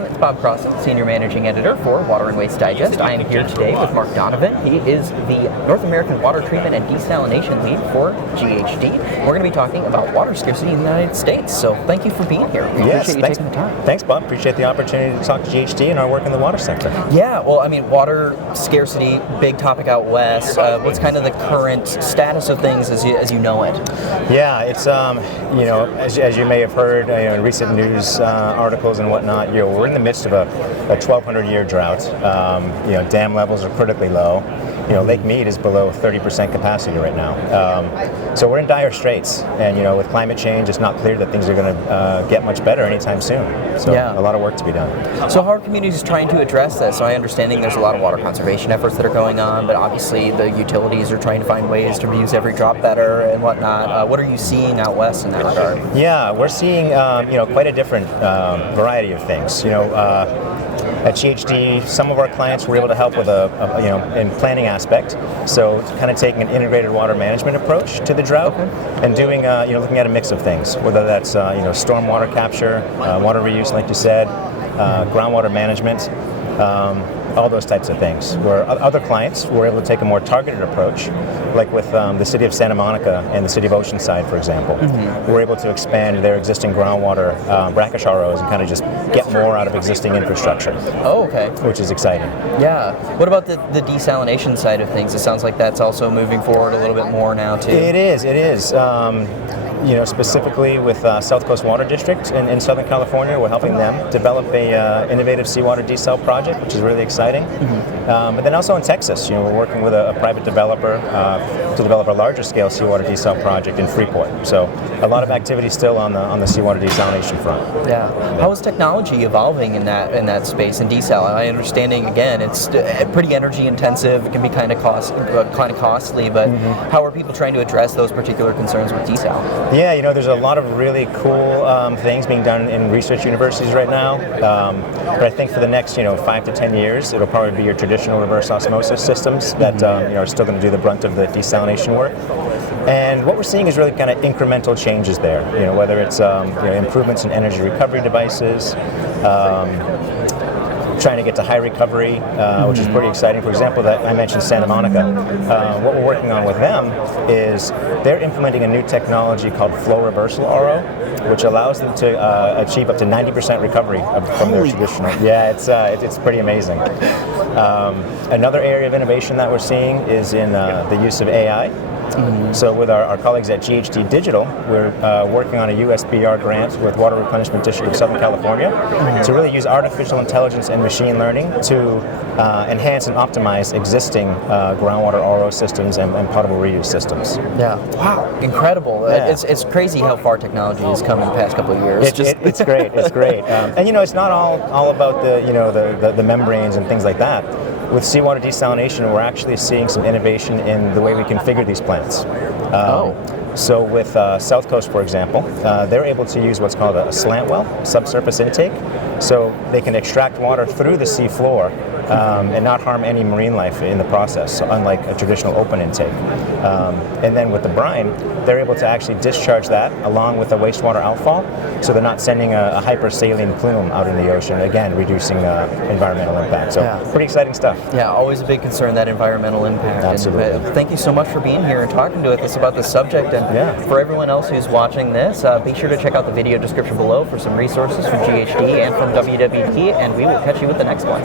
everyone, it's Bob Crossan, Senior Managing Editor for Water and Waste Digest. I am here today with Mark Donovan. He is the North American Water Treatment and Desalination Lead for GHD. We're going to be talking about water scarcity in the United States, so thank you for being here. We appreciate you taking the time. Thanks, Bob. Appreciate the opportunity to talk to GHD and our work in the water sector. Yeah, well, I mean, water scarcity, big topic out west. What's kind of the current status of things as you know it? Yeah, it's, as you may have heard in recent news articles and whatnot, we're in the midst of a 1,200-year drought. Dam levels are critically low. Lake Mead is below 30% capacity right now. So we're in dire straits, and with climate change, it's not clear that things are going to get much better anytime soon. So a lot of work to be done. So how are communities trying to address this? So I understanding there's a lot of water conservation efforts that are going on, but obviously the utilities are trying to find ways to reuse every drop better and whatnot. What are you seeing out west in that regard? Yeah, we're seeing quite a different variety of things. At GHD, some of our clients were able to help with in planning aspect. So kind of taking an integrated water management approach to the drought and doing, looking at a mix of things, whether that's, stormwater capture, water reuse, like you said, groundwater management, all those types of things. Where other clients were able to take a more targeted approach, like with the city of Santa Monica and the city of Oceanside, for example. We're able to expand their existing groundwater brackish ROs and kind of just get more out of existing infrastructure. Oh, okay. Which is exciting. Yeah. What about the desalination side of things? It sounds like that's also moving forward a little bit more now, too. It is. Specifically with South Coast Water District in Southern California, we're helping them develop a innovative seawater desal project, which is really exciting. But then also in Texas, we're working with a private developer to develop a larger scale seawater desal project in Freeport. So a lot of activity still on the seawater desalination front. Yeah. How is technology evolving in that space in desal? My understanding, again, it's pretty energy intensive. It can be kind of costly. But how are people trying to address those particular concerns with desal? Yeah, there's a lot of really cool things being done in research universities right now. But I think for the next 5 to 10 years, it'll probably be your traditional reverse osmosis systems that are still going to do the brunt of the desalination work. And what we're seeing is really kind of incremental changes there. Whether it's improvements in energy recovery devices, trying to get to high recovery, which is pretty exciting. For example, that I mentioned Santa Monica. What we're working on with them is they're implementing a new technology called flow reversal RO, which allows them to achieve up to 90% recovery from their traditional. Yeah, it's pretty amazing. Another area of innovation that we're seeing is in the use of AI. So with our colleagues at GHD Digital, we're working on a USBR grant with Water Replenishment District of Southern California to really use artificial intelligence and machine learning to enhance and optimize existing groundwater RO systems and potable reuse systems. Yeah. Wow. Incredible. Yeah. It's crazy how far technology has come in the past couple of years. It's great. It's great. And it's not all about the membranes and things like that. With seawater desalination, we're actually seeing some innovation in the way we configure these plants. So with South Coast, for example, they're able to use what's called a slant well, subsurface intake. So they can extract water through the sea floor and not harm any marine life in the process, so unlike a traditional open intake. And then with the brine, they're able to actually discharge that along with a wastewater outfall, so they're not sending a hypersaline plume out in the ocean, again, reducing environmental impact. So pretty exciting stuff. Yeah, always a big concern, that environmental impact. Absolutely. And, thank you so much for being here and talking to us about this subject. And for everyone else who's watching this, be sure to check out the video description below for some resources from GHD and from WWT, and we will catch you with the next one.